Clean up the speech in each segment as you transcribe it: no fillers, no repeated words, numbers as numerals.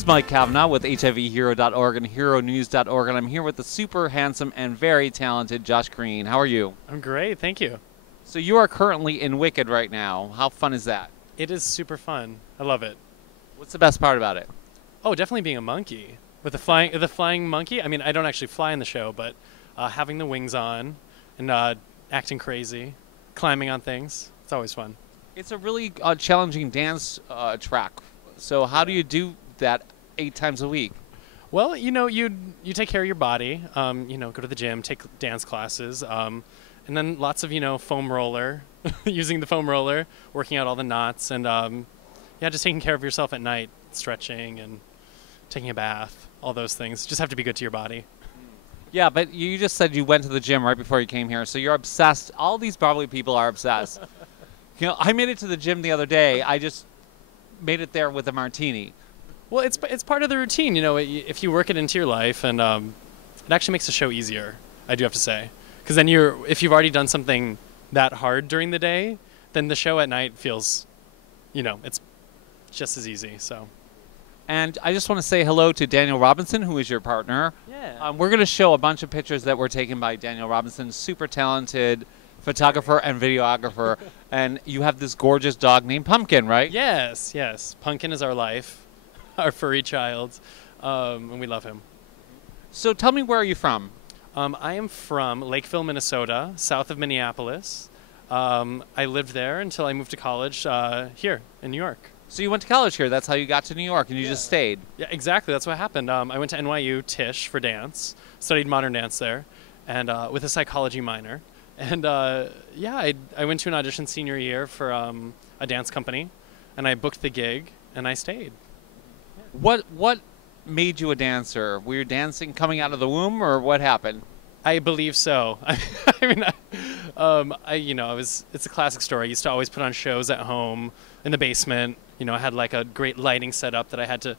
is Mike Cavnaugh with HERO.org and HERONEWS.org, and I'm here with the super handsome and very talented Josh Green. How are you? I'm great, thank you. So you are currently in Wicked right now. How fun is that? It is super fun. I love it. What's the best part about it? Oh, definitely being a monkey. With the flying monkey. I mean, I don't actually fly in the show, but having the wings on and acting crazy, climbing on things. It's always fun. It's a really challenging dance track. So how do you do that 8 times a week? Well, you take care of your body. Go to the gym, take dance classes, and then lots of foam roller, using the foam roller, working out all the knots, and just taking care of yourself at night, stretching and taking a bath, all those things. Just have to be good to your body. Yeah, but you just said you went to the gym right before you came here, so you're obsessed. All these Broadway people are obsessed. I made it to the gym the other day. I just made it there with a martini. Well, it's part of the routine, if you work it into your life, and it actually makes the show easier, I do have to say. Because then if you've already done something that hard during the day, then the show at night feels, it's just as easy, so. And I just want to say hello to Daniel Robinson, who is your partner. Yeah. We're going to show a bunch of pictures that were taken by Daniel Robinson, super tated photographer and videographer. And you have this gorgeous dog named Pumpkin, right? Yes. Pumpkin is our life, our furry child, and we love him. So tell me, where are you from? I am from Lakeville, Minnesota, south of Minneapolis. I lived there until I moved to college here in New York. So you went to college here. That's how you got to New York, and you just stayed. Yeah, exactly. That's what happened. I went to NYU Tisch for dance, studied modern dance there, and with a psychology minor. And I went to an audition senior year for a dance company, and I booked the gig, and I stayed. What made you a dancer? Were you dancing coming out of the womb, or what happened? I believe so. It's a classic story. I used to always put on shows at home in the basement. I had like a great lighting setup that I had to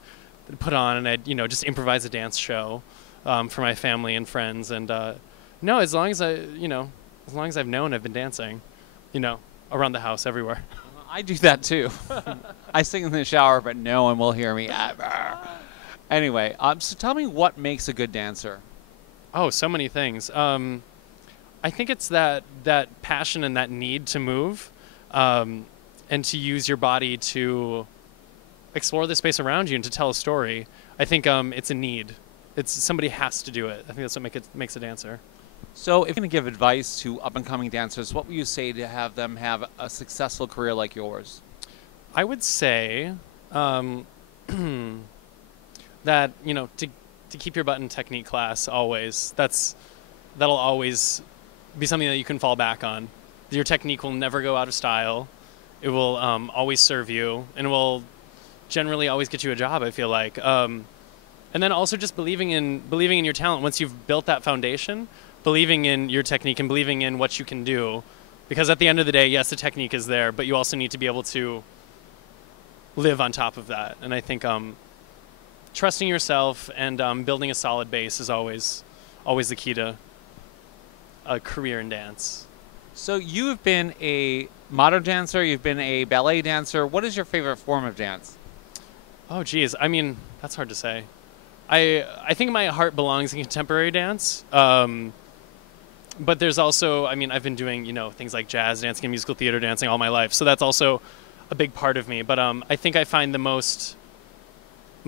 put on, and I'd, just improvise a dance show for my family and friends. And as long as I've known, I've been dancing, around the house, everywhere. I do that too. I sing in the shower, but no one will hear me ever. Anyway, so tell me, what makes a good dancer? Oh, so many things. I think it's that passion and that need to move, and to use your body to explore the space around you and to tell a story. I think it's a need. Somebody has to do it. I think that's what makes a dancer. So if you're going to give advice to up-and-coming dancers, what would you say to have them have a successful career like yours? I would say that, to keep your butt in technique class always. That'll always be something that you can fall back on. Your technique will never go out of style. It will always serve you, and will generally always get you a job, I feel like. And then also just believing in your talent. Once you've built that foundation, believing in your technique and believing in what you can do. Because at the end of the day, yes, the technique is there, but you also need to be able to live on top of that. And I think trusting yourself and building a solid base is always the key to a career in dance. So you've been a modern dancer, you've been a ballet dancer. What is your favorite form of dance? Oh, geez. I mean, that's hard to say. I think my heart belongs in contemporary dance. But there's also, I've been doing, things like jazz dancing and musical theater dancing all my life. So that's also a big part of me. But I think I find my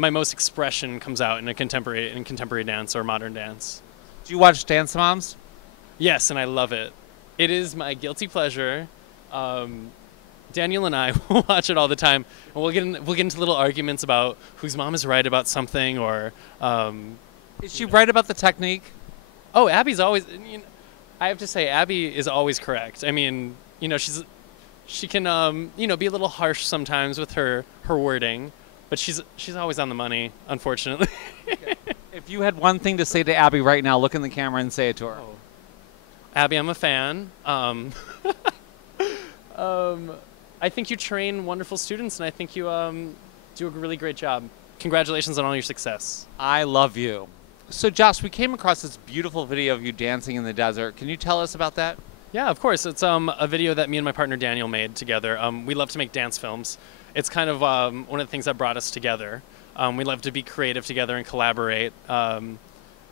most expression comes out in contemporary dance or modern dance. Do you watch Dance Moms? Yes, and I love it. It is my guilty pleasure. Daniel and I will watch it all the time, and we'll get into little arguments about whose mom is right about something, or is she right about the technique? Oh, Abby's always. I have to say, Abby is always correct. She can be a little harsh sometimes with her wording, but she's always on the money, unfortunately. Okay. If you had one thing to say to Abby right now, look in the camera and say it to her. Oh. Abby, I'm a fan. I think you train wonderful students, and I think you do a really great job. Congratulations on all your success. I love you. So, Josh, we came across this beautiful video of you dancing in the desert. Can you tell us about that? Yeah, of course. It's a video that me and my partner Daniel made together. We love to make dance films. It's kind of one of the things that brought us together. We love to be creative together and collaborate. And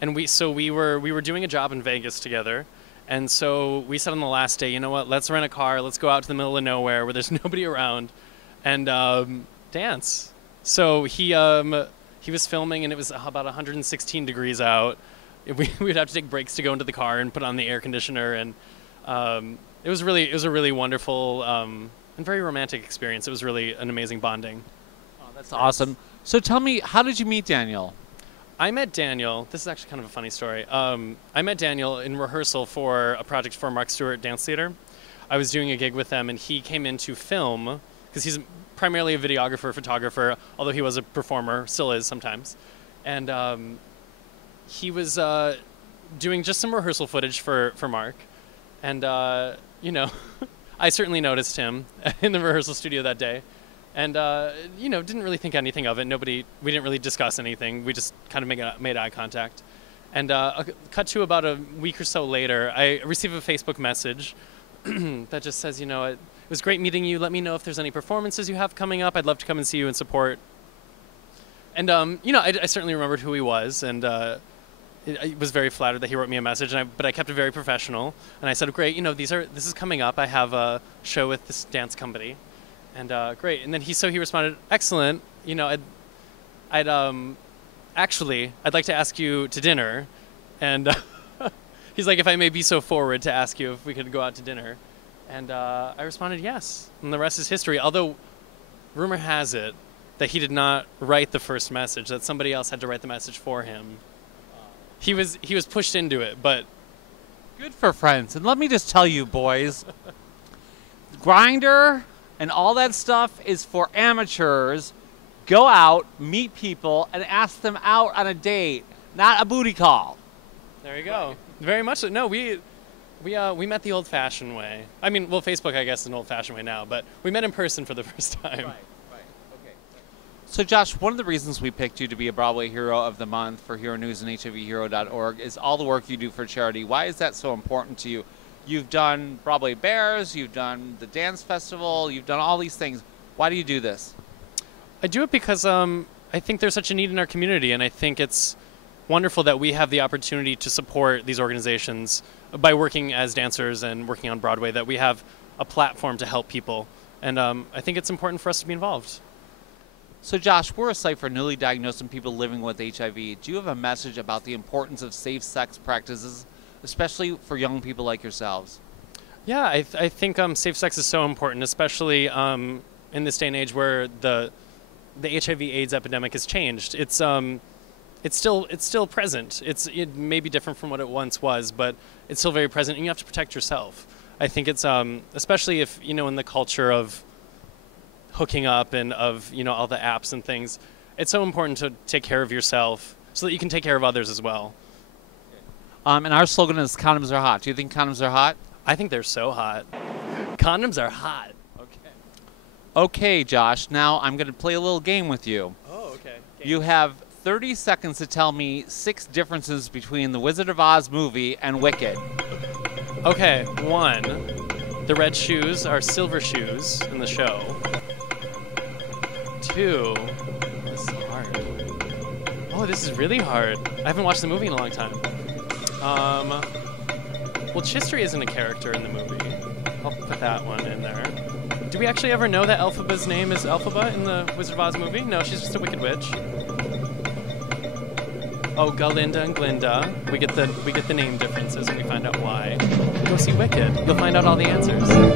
we were doing a job in Vegas together. And so we said on the last day, you know what, let's rent a car, let's go out to the middle of nowhere where there's nobody around and dance. So he was filming and it was about 116 degrees out. We'd have to take breaks to go into the car and put on the air conditioner, and it was a really wonderful and very romantic experience. It was really an amazing bonding. Oh, that's awesome. So tell me, how did you meet Daniel? I met Daniel. This is actually kind of a funny story. I met Daniel in rehearsal for a project for Mark Stewart Dance Theater. I was doing a gig with them, and he came in to film because he's primarily a videographer, photographer, although he was a performer, still is sometimes. And he was doing just some rehearsal footage for Mark. And, you know, I certainly noticed him in the rehearsal studio that day. And, you know, didn't really think anything of it. We didn't really discuss anything. We just kind of made eye contact. And cut to about a week or so later, I received a Facebook message that just says, you know, it was great meeting you. Let me know if there's any performances you have coming up. I'd love to come and see you and support. And, you know, I certainly remembered who he was, and I was very flattered that he wrote me a message, but I kept it very professional. And I said, great, you know, this is coming up. I have a show with this dance company. And great. And then he responded, excellent. You know, I'd like to ask you to dinner. And he's like, if I may be so forward to ask you if we could go out to dinner. And I responded, yes. And the rest is history. Although rumor has it that he did not write the first message, that somebody else had to write the message for him. He was pushed into it, but good for friends. And let me just tell you, boys, Grindr and all that stuff is for amateurs. Go out, meet people, and ask them out on a date, not a booty call. There you go. Right. Very much so. No, we met the old-fashioned way. I mean, well, Facebook, I guess, is an old-fashioned way now, but we met in person for the first time. Right. Okay. So, Josh, one of the reasons we picked you to be a Broadway Hero of the Month for Hero News and HERO.org is all the work you do for charity. Why is that so important to you? You've done Broadway Bears, you've done the Dance Festival, you've done all these things. Why do you do this? I do it because I think there's such a need in our community, and I think it's wonderful that we have the opportunity to support these organizations by working as dancers and working on Broadway, that we have a platform to help people. And I think it's important for us to be involved. So, Josh, we're a site for newly diagnosed and people living with HIV. Do you have a message about the importance of safe sex practices, especially for young people like yourselves? Yeah, I think safe sex is so important, especially in this day and age where the HIV/AIDS epidemic has changed. It's still present. It may be different from what it once was, but it's still very present, and you have to protect yourself. I think it's especially if, you know, in the culture of hooking up and of, you know, all the apps and things, it's so important to take care of yourself so that you can take care of others as well. And our slogan is condoms are hot. Do you think condoms are hot? I think they're so hot. Condoms are hot. Okay, Josh, now I'm going to play a little game with you. Oh, okay. You have 30 seconds to tell me 6 differences between the Wizard of Oz movie and Wicked. Okay, 1, the red shoes are silver shoes in the show. 2, this is hard. Oh, this is really hard. I haven't watched the movie in a long time. Well, Chistry isn't a character in the movie. I'll put that one in there. Do we actually ever know that Elphaba's name is Elphaba in the Wizard of Oz movie? No, she's just a wicked witch. Oh, Galinda and Glinda. We get the name differences and we find out why. Go see Wicked. You'll find out all the answers. So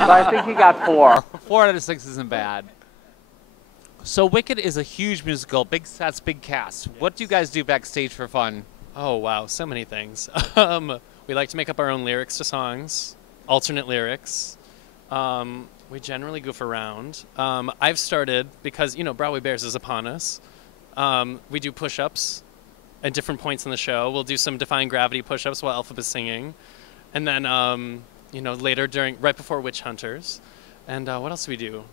I think he got 4. 4 out of 6 isn't bad. So Wicked is a huge musical, big sets, big cast. Yes. What do you guys do backstage for fun? Oh, wow, so many things. We like to make up our own lyrics to songs, alternate lyrics. We generally goof around. I've started, because, you know, Broadway Bears is upon us. We do push-ups at different points in the show. We'll do some Defying Gravity push-ups while Elphaba's singing. And then, you know, later right before Witch Hunters. And what else do we do?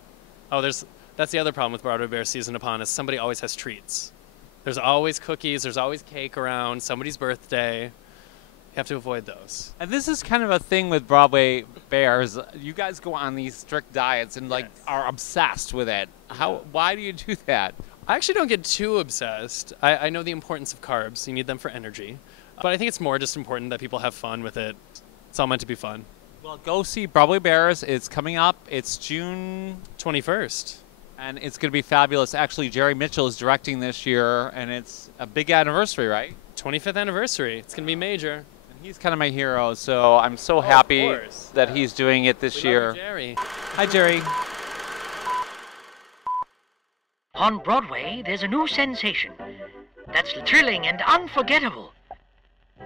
Oh, that's the other problem with Broadway Bears season upon us. Somebody always has treats. There's always cookies. There's always cake around. Somebody's birthday. You have to avoid those. And this is kind of a thing with Broadway Bears. You guys go on these strict diets and like are obsessed with it. Why do you do that? I actually don't get too obsessed. I know the importance of carbs. You need them for energy. But I think it's more just important that people have fun with it. It's all meant to be fun. Well, go see Broadway Bears. It's coming up. It's June 21st. And it's going to be fabulous. Actually, Jerry Mitchell is directing this year, and it's a big anniversary, right? 25th anniversary. It's going to be major. He's kind of my hero, so I'm so happy that he's doing it this year. Love you, Jerry. Hi, Jerry. On Broadway, there's a new sensation that's thrilling and unforgettable.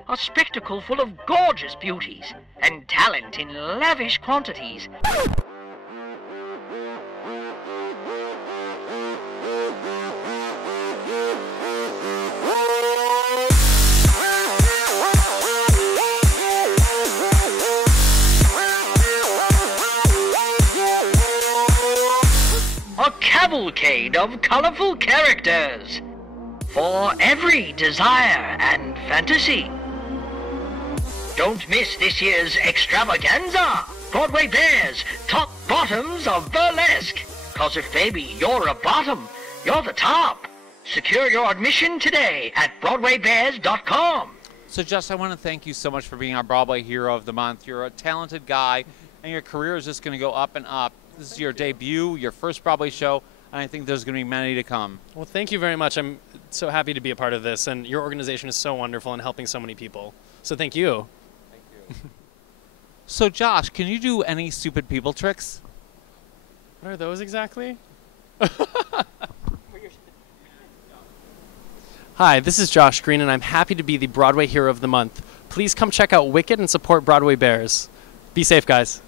A spectacle full of gorgeous beauties and talent in lavish quantities. A cavalcade of colorful characters for every desire and fantasy. Don't miss this year's extravaganza. Broadway Bears, top bottoms of burlesque. 'Cause if baby, you're a bottom, you're the top. Secure your admission today at BroadwayBears.com. So, Jess, I want to thank you so much for being our Broadway Hero of the Month. You're a talented guy, and your career is just going to go up and up. This is your debut, your first Broadway show, and I think there's going to be many to come. Well, thank you very much. I'm so happy to be a part of this, and your organization is so wonderful in helping so many people. So thank you. Thank you. So, Josh, can you do any stupid people tricks? What are those exactly? Hi, this is Josh Green, and I'm happy to be the Broadway Hero of the Month. Please come check out Wicked and support Broadway Bears. Be safe, guys.